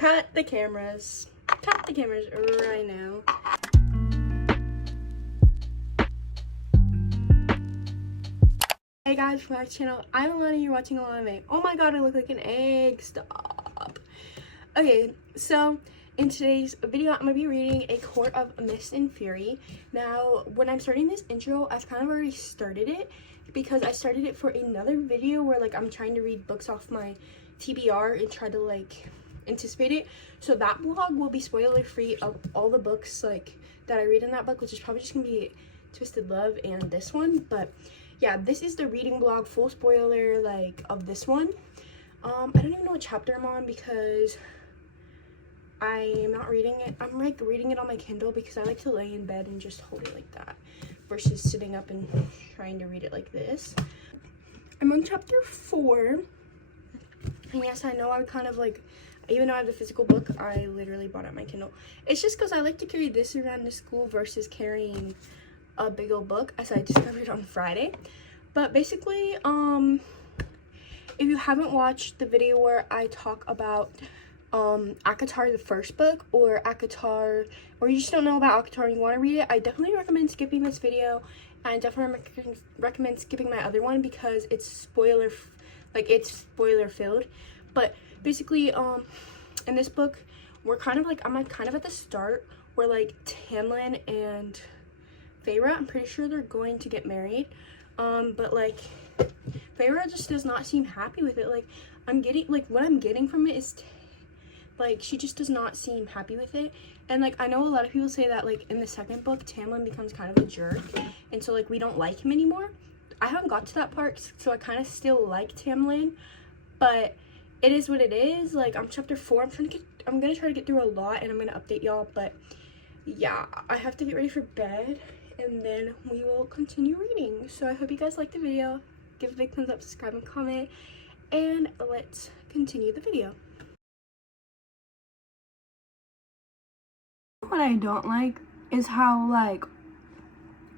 cut the cameras. Cut the cameras right now. Hey guys, from my channel. I'm Alana, you're watching Alana. Oh my god, I look like an egg. Stop. Okay, so in today's video, I'm going to be reading A Court of Mist and Fury. Now, when I'm starting this intro, I've kind of already started it because I started it for another video where like I'm trying to read books off my TBR and try to like anticipate it. So that vlog will be spoiler free of all the books like that I read in that book, which is probably just going to be Twisted Love and this one. But yeah, this is the reading vlog, full spoiler like of this one. I don't even know what chapter I'm on because I am not reading it. I'm like reading it on my Kindle because I like to lay in bed and just hold it like that versus sitting up and trying to read it like this. I'm on chapter 4. And yes, I know I'm kind of like, even though I have the physical book, I literally bought it on my Kindle. It's just because I like to carry this around to school versus carrying a big old book, as I discovered on Friday. But basically, if you haven't watched the video where I talk about acotar, the first book, or acotar, or you just don't know about acotar and you want to read it, I definitely recommend skipping this video, and I definitely recommend skipping my other one because it's spoiler filled. But basically, in this book, we're kind of like, I'm like kind of at the start where like Tamlin and Feyre, I'm pretty sure they're going to get married, but like Feyre just does not seem happy with it. Like what I'm getting from it is like she just does not seem happy with it. And like I know a lot of people say that like in the second book Tamlin becomes kind of a jerk, and so like we don't like him anymore. I haven't got to that part, so I kind of still like Tamlin, but it is what it is. Like I'm chapter 4. I'm gonna try to get through a lot, and I'm gonna update y'all. But yeah, I have to get ready for bed, and then we will continue reading. So I hope you guys liked the video. Give a big thumbs up, subscribe, and comment, and let's continue the video. What I don't like is how like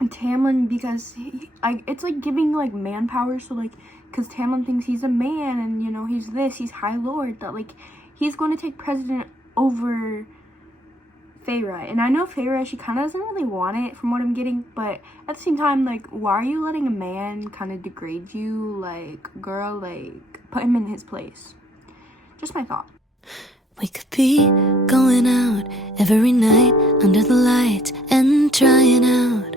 Tamlin, because it's like giving like manpower, so like because Tamlin thinks he's a man and you know he's High Lord, that like he's going to take precedent over Feyre. And I know Feyre, she kind of doesn't really want it from what I'm getting, but at the same time, like, why are you letting a man kind of degrade you? Like, girl, like, put him in his place. Just my thought. We could be going out every night under the lights and trying out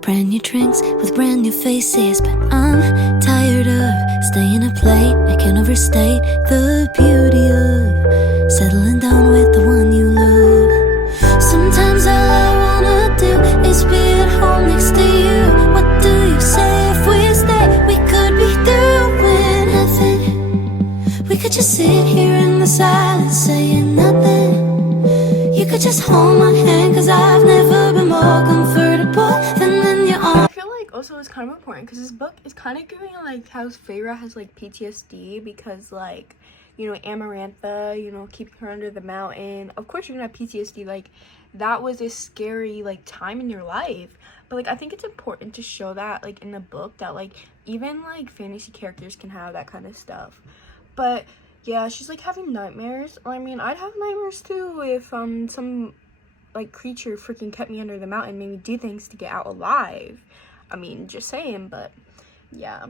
brand new drinks with brand new faces, but I'm tired of staying up late. I can't overstate the beauty of settling down with the one you love. Sometimes all I wanna do is be at home next to you. What do you say if we stay? We could be doing nothing. We could just sit here in the silence saying nothing. You could just hold my hand, cause I've never been more comfortable than in your arms. I feel like also it's kind of important because this book is kind of giving like how Feyre has like PTSD because like, you know, Amarantha, you know, keeping her under the mountain. Of course you're gonna have PTSD, like that was a scary like time in your life. But like I think it's important to show that like in the book that like even like fantasy characters can have that kind of stuff. But yeah, she's like having nightmares. I mean, I'd have nightmares too if some like creature freaking kept me under the mountain and made me do things to get out alive. I mean, just saying. But yeah,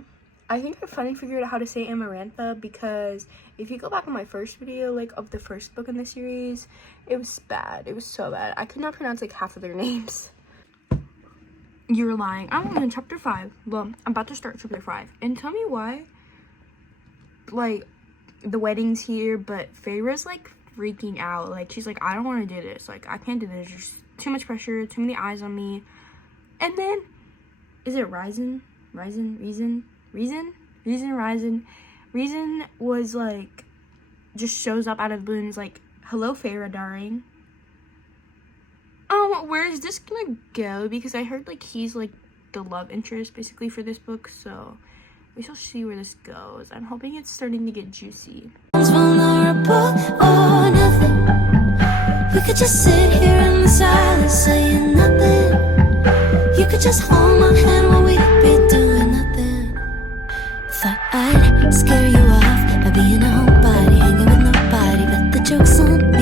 I think I finally figured out how to say Amarantha, because if you go back on my first video like of the first book in the series, it was bad. It was so bad. I could not pronounce like half of their names. You're lying. I'm only in chapter 5. Well, I'm about to start chapter 5. And tell me why like the wedding's here, but Feyre's like freaking out. Like she's like, I don't want to do this. Like I can't do this. There's too much pressure, too many eyes on me. And then is it Reason was like just shows up out of the blue and is like, hello Feyre, darling. Where is this gonna go? Because I heard like he's like the love interest basically for this book, so we shall see where this goes. I'm hoping it's starting to get juicy. Vulnerable or nothing. We could just sit here in the silence saying nothing. You could just hold my hand while we'd be doing nothing. Thought I'd scare you off by being a homebody, hanging with nobody, but the joke's on me.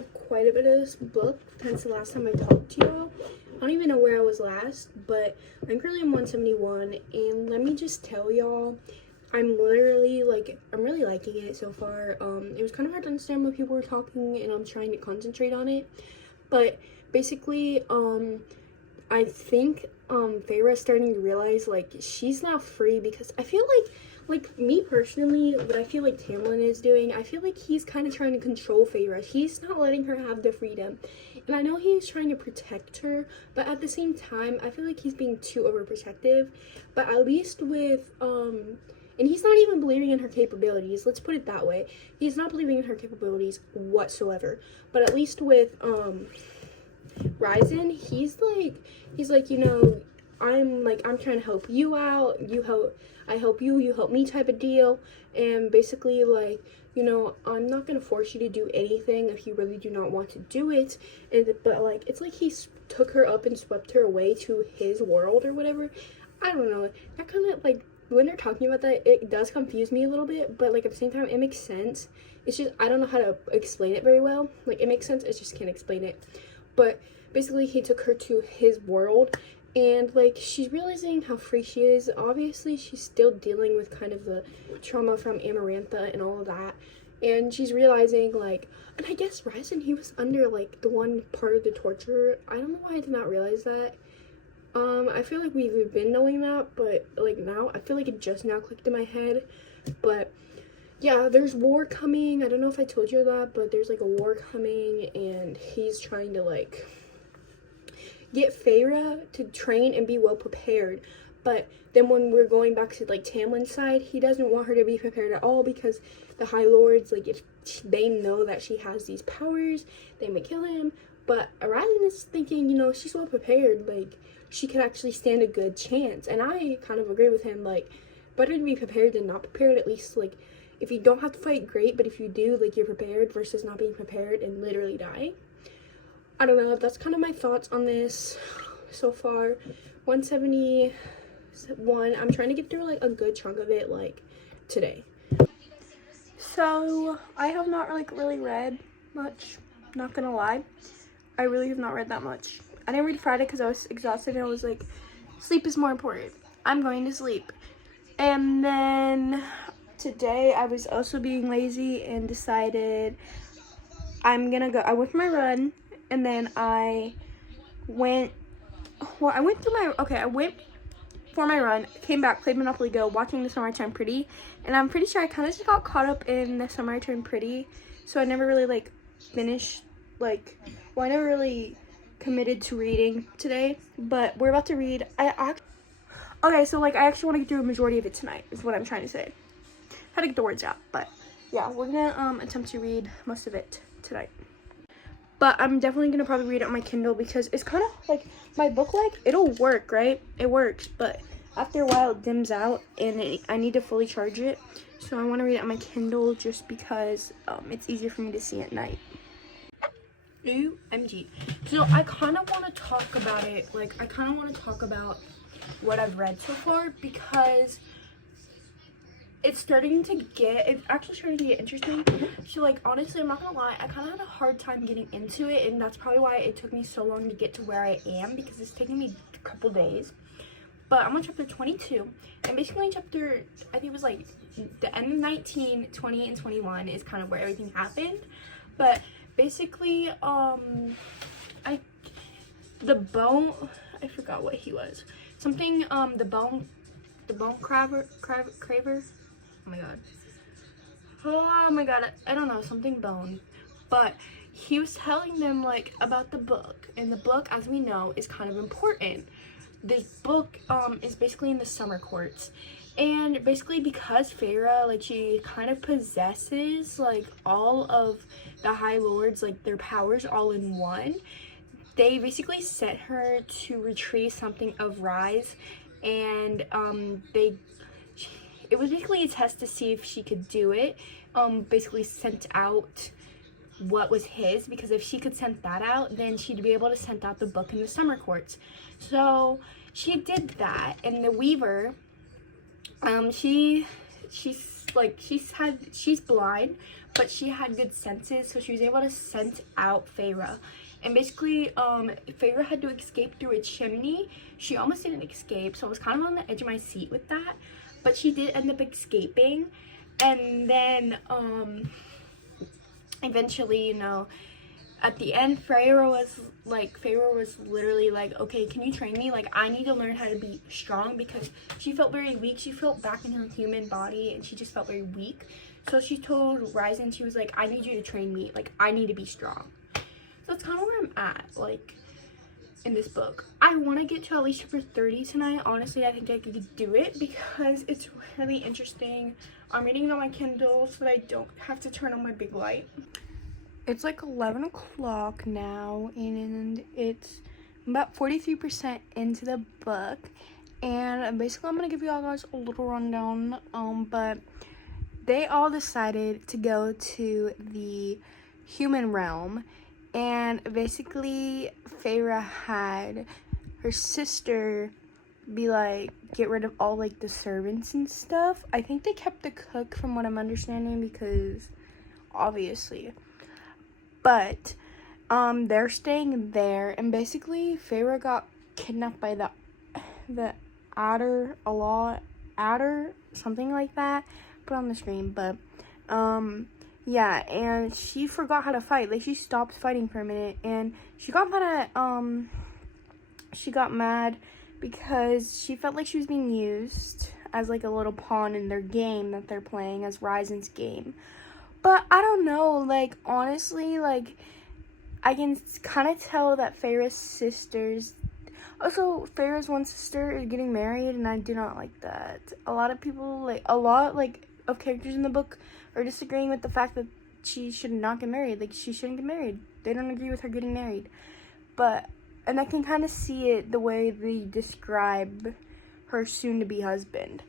read quite a bit of this book since the last time I talked to y'all. I don't even know where I was last, but I'm currently on 171, and let me just tell y'all, I'm really liking it so far. It was kind of hard to understand when people were talking, and I'm trying to concentrate on it. But basically, I think Feyre's starting to realize, like, she's not free, because I feel like me personally, what I feel like Tamlin is doing, I feel like he's kind of trying to control Feyre. He's not letting her have the freedom. And I know he's trying to protect her, but at the same time, I feel like he's being too overprotective. But at least with, and he's not even believing in her capabilities. Let's put it that way. He's not believing in her capabilities whatsoever. But at least with, Ryzen, he's like, you know, I'm trying to help you out, I help you, you help me type of deal. And basically, like, you know, I'm not gonna force you to do anything if you really do not want to do it. But like, it's like he took her up and swept her away to his world or whatever. I don't know, that kind of, like, when they're talking about that, it does confuse me a little bit, but like at the same time, it makes sense. It's just, I don't know how to explain it very well. Like, it makes sense, I just can't explain it. But basically, he took her to his world, and like, she's realizing how free she is. Obviously, she's still dealing with kind of the trauma from Amarantha and all of that, and she's realizing, like, and I guess Ryzen, he was under like the one part of the torture. I don't know why I did not realize that. I feel like we've been knowing that, but like now, I feel like it just now clicked in my head. But yeah, there's war coming. I don't know if I told you that, but there's like a war coming, and he's trying to like get Feyre to train and be well prepared. But then when we're going back to like Tamlin's side, he doesn't want her to be prepared at all, because the High Lords, like, if they know that she has these powers, they may kill him. But Ryzen is thinking, you know, she's well prepared, like, she could actually stand a good chance. And I kind of agree with him, like, better to be prepared than not prepared. At least, like, if you don't have to fight, great, but if you do, like, you're prepared versus not being prepared and literally dying. I don't know, that's kind of my thoughts on this so far. 171, I'm trying to get through, like, a good chunk of it, like, today. So, I have not, like, really read much, not gonna lie. I really have not read that much. I didn't read Friday because I was exhausted, and I was like, sleep is more important. I'm going to sleep. And then today, I was also being lazy and decided I'm gonna go. I went for my run, and then I went for my run, came back, played Monopoly Go, watching The Summer I Turned Pretty, and I'm pretty sure I kind of just got caught up in The Summer I Turned Pretty, so I never really, like, finished, like, well, I never really committed to reading today, but we're about to read. Okay, so, like, I actually want to get through a majority of it tonight, is what I'm trying to say. How to get the words out, but yeah, we're gonna attempt to read most of it tonight. But I'm definitely gonna probably read it on my Kindle, because it's kind of like my book, like, it'll work, right? It works, but after a while it dims out, and I need to fully charge it. So I want to read it on my Kindle just because it's easier for me to see at night. OMG. So I kind of want to talk about it. Like, I kind of want to talk about what I've read so far, because it's actually starting to get interesting. So, like, honestly, I'm not gonna lie, I kind of had a hard time getting into it, and that's probably why it took me so long to get to where I am, because it's taking me a couple days. But I'm on chapter 22, and basically chapter, I think it was like the end of 19, 20, and 21 is kind of where everything happened. But basically, I forgot what he was. Something, the bone craver. Oh my god, I don't know, something bone. But he was telling them, like, about the book, and the book, as we know, is kind of important. This book is basically in the summer courts, and basically because Feyre, like, she kind of possesses, like, all of the High Lords, like, their powers all in one, they basically sent her to retrieve something of Rise, and it was basically a test to see if she could do it. Basically sent out what was his, because if she could send that out, then she'd be able to send out the book in the summer courts. So she did that, and the Weaver, she like, she's blind, but she had good senses, so she was able to sense out Feyre. And basically, Feyre had to escape through a chimney. She almost didn't escape, so I was kind of on the edge of my seat with that. But she did end up escaping. And then, eventually, you know, at the end, Feyre was literally like, okay, can you train me? Like, I need to learn how to be strong, because she felt very weak. She felt back in her human body, and she just felt very weak. So she told Ryzen, she was like, I need you to train me. Like, I need to be strong. So that's kind of where I'm at, like, in this book. I want to get to at least chapter 30 tonight. Honestly, I think I could do it because it's really interesting. I'm reading it on my Kindle so that I don't have to turn on my big light. It's like 11 o'clock now, and it's about 43% into the book. And basically, I'm going to give you all guys a little rundown, but they all decided to go to the human realm. And basically, Feyre had her sister be like, get rid of all like the servants and stuff. I think they kept the cook, from what I'm understanding, because obviously. But they're staying there, and basically Feyre got kidnapped by the adder, something like that. Put on the screen, but yeah, and she forgot how to fight. Like, she stopped fighting for a minute, and she got mad because she felt like she was being used as like a little pawn in their game that they're playing, as Ryzen's game. But I don't know, like, honestly, like, I can kind of tell that Feyre's sisters, also Feyre's one sister is getting married, and I do not like that. A lot of people, like, of characters in the book are disagreeing with the fact that she should not get married. Like, she shouldn't get married. They don't agree with her getting married. And I can kind of see it the way they describe her soon-to-be husband.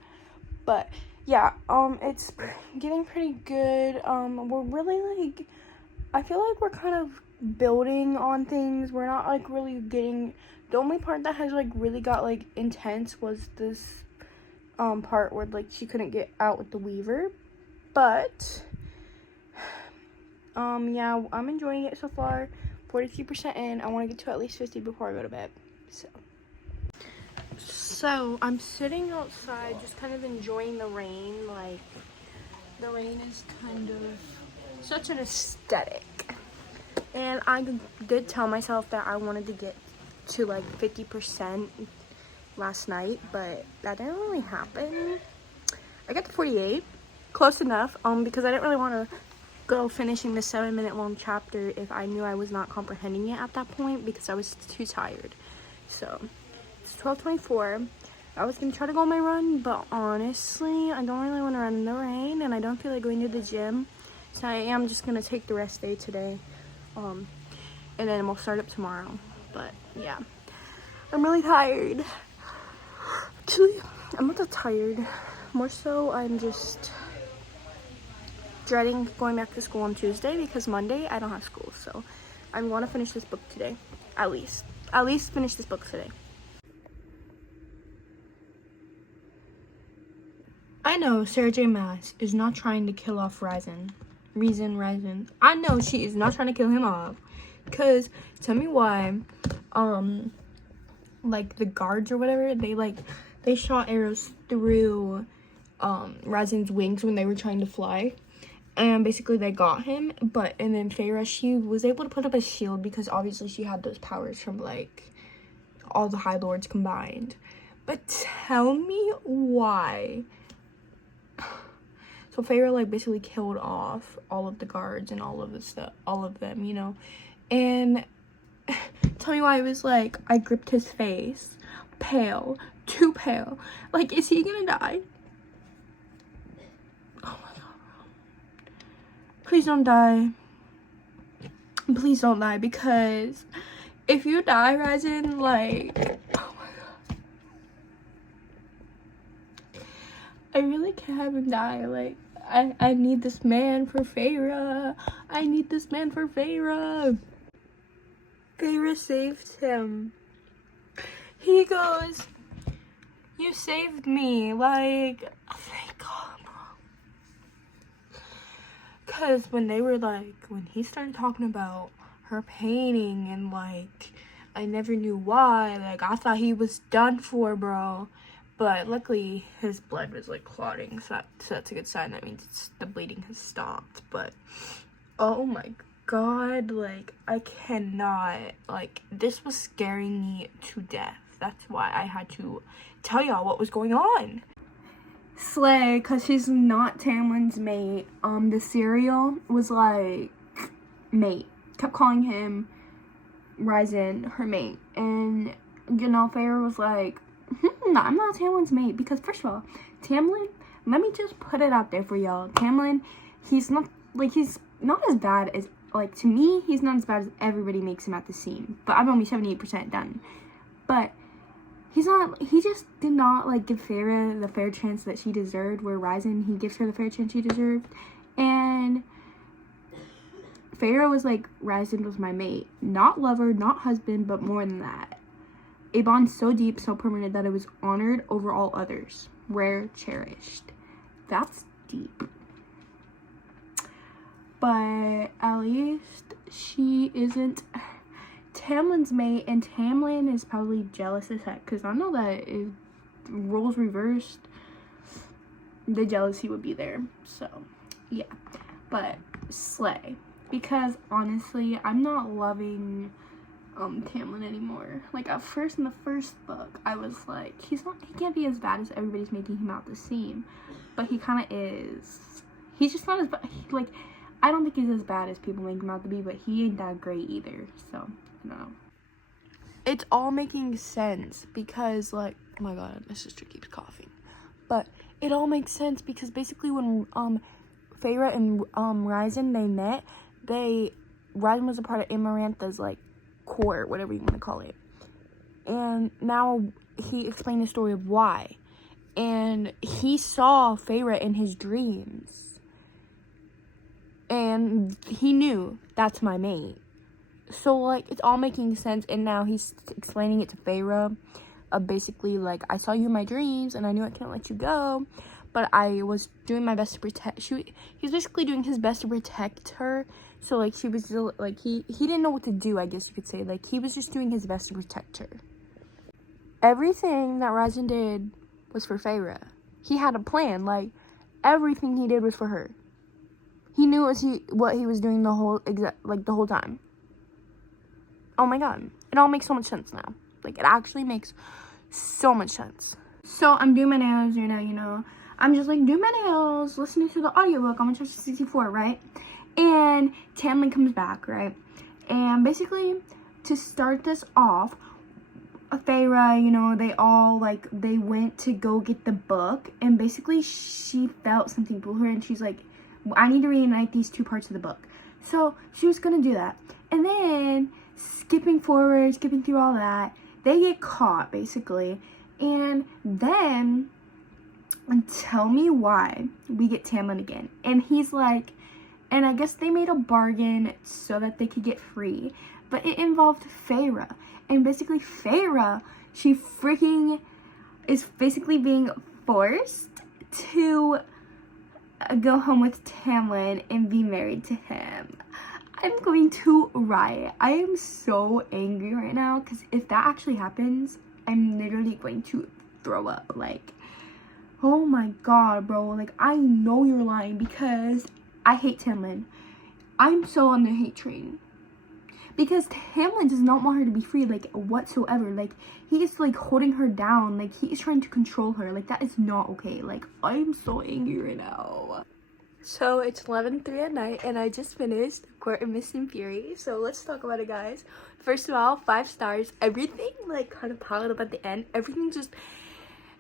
But yeah, it's getting pretty good. We're really, like, I feel like we're kind of building on things. We're not, like, really getting, the only part that has, like, really got, like, intense was this part where, like, she couldn't get out with the Weaver. But yeah, I'm enjoying it so far. 43% in. I want to get to at least 50 before I go to bed. So I'm sitting outside, just kind of enjoying the rain. Like, the rain is kind of such an aesthetic. And I did tell myself that I wanted to get to like 50% last night, but that didn't really happen. I got to 48, close enough, because I didn't really want to go finishing the 7-minute long chapter if I knew I was not comprehending it at that point, because I was too tired. So it's 12:24. I was gonna try to go on my run, but honestly, I don't really want to run in the rain, and I don't feel like going to the gym, so I am just gonna take the rest day today, and then we'll start up tomorrow. But yeah, I'm really tired. Actually, I'm not that tired. More so, I'm just dreading going back to school on Tuesday, because Monday I don't have school. So I want to finish this book today, at least finish this book today. I know Sarah J. Maas is not trying to kill off Ryzen. I know she is not trying to kill him off, because tell me why, like, the guards or whatever, they shot arrows through Ryzen's wings when they were trying to fly. And basically they got him, and then Feyre, she was able to put up a shield because obviously she had those powers from, like, all the High Lords combined. But tell me why. So Feyre, like, basically killed off all of the guards and all of them, you know. And tell me why it was like, I gripped his face, pale, too pale. Like, is he gonna die? Please don't die. Please don't die, because if you die, Ryzen, like, oh my god. I really can't have him die. Like, I need this man for Feyre. I need this man for Feyre. Feyre saved him. He goes, you saved me. Like, thank God, bro. Because when he started talking about her painting and, like, I never knew why, like, I thought he was done for, bro. But luckily, his blood was, like, clotting, so that's a good sign. That means the bleeding has stopped. But, oh my god, like, I cannot, like, this was scaring me to death. That's why I had to tell y'all what was going on. Slay, because she's not Tamlin's mate. The cereal was, like, mate. Kept calling him Ryzen her mate. And, you know, Feyre was like, no, I'm not Tamlin's mate. Because, first of all, Tamlin, let me just put it out there for y'all. Tamlin, he's not as bad as, like, to me, he's not as bad as everybody makes him at the scene. But I'm only 78% done. But he just did not, like, give Feyre the fair chance that she deserved, where Ryzen, he gives her the fair chance she deserved. And Feyre was like, Ryzen was my mate. Not lover, not husband, but more than that. A bond so deep, so permanent that it was honored over all others. Rare, cherished. That's deep. But at least she isn't Tamlin's mate, and Tamlin is probably jealous as heck, because I know that if roles reversed, the jealousy would be there. So yeah, but slay, because honestly I'm not loving Tamlin anymore. Like, at first, in the first book, I was like, he can't be as bad as everybody's making him out to seem, but he kind of is. He's just not as bad. Like, I don't think he's as bad as people make him out to be, but he ain't that great either. So no, it's all making sense because, like, oh my god, my sister keeps coughing. But it all makes sense because basically when Feyre and Ryzen, they met, Ryzen was a part of Amarantha's, like, court, whatever you want to call it. And now he explained the story of why. And he saw Feyre in his dreams. And he knew, that's my mate. So, like, it's all making sense, and now he's explaining it to Feyre. Basically, like, I saw you in my dreams, and I knew I couldn't let you go, but I was doing my best to protect. He's basically doing his best to protect her. So, like, she was still, like, he didn't know what to do, I guess you could say. Like, he was just doing his best to protect her. Everything that Ryzen did was for Feyre. He had a plan. Like, everything he did was for her. He knew what he was doing the whole time. Oh my god. It all makes so much sense now. Like, it actually makes so much sense. So, I'm doing my nails right now, you know. I'm just, like, doing my nails, listening to the audiobook on my Chapter 64, right? And Tamlin comes back, right? And basically, to start this off, Feyre, you know, they went to go get the book. And basically, she felt something pull her, and she's like, I need to reunite these two parts of the book. So, she was going to do that. And then, skipping through all that, they get caught, basically. And then, tell me why we get Tamlin again. And he's like, and I guess they made a bargain so that they could get free. But it involved Feyre. And basically, Feyre, she freaking is basically being forced to go home with Tamlin and be married to him. I'm going to riot. I am so angry right now, because if that actually happens, I'm literally going to throw up. Like, oh my god, bro. Like, I know you're lying, because I hate Tamlin. I'm so on the hate train. Because Tamlin does not want her to be free, like, whatsoever. Like, he is, like, holding her down. Like, he is trying to control her. Like, that is not okay. Like, I'm so angry right now. So, it's 11:03 at night, and I just finished Court of Mist and Fury. So, let's talk about it, guys. First of all, 5 stars. Everything, like, kind of piled up at the end. Everything just...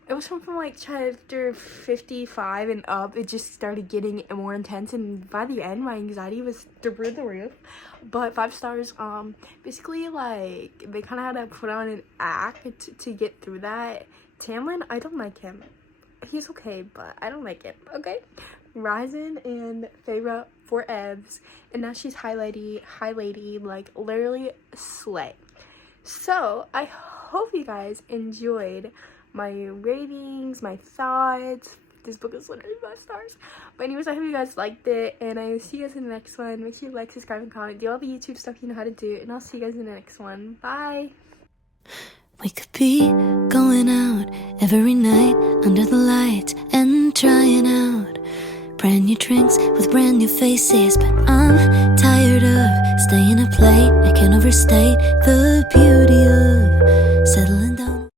It was from like chapter 55 and up. It just started getting more intense, and by the end, my anxiety was through the roof. But 5 stars. Basically, like, they kind of had to put on an act to get through that. Tamlin, I don't like him. He's okay, but I don't like him. Okay. Ryzen and Feyre for Evs, and now she's high lady, like, literally slay. So I hope you guys enjoyed my ratings, my thoughts, This book is literally 5 stars. But anyways, I hope you guys liked it, and I will see you guys in the next one. Make sure you like, subscribe, and comment. Do all the YouTube stuff you know how to do, and I'll see you guys in the next one. Bye. We could be going out every night under the lights and trying out brand new drinks with brand new faces. But I'm tired of staying up late. I can't overstate the beauty of settling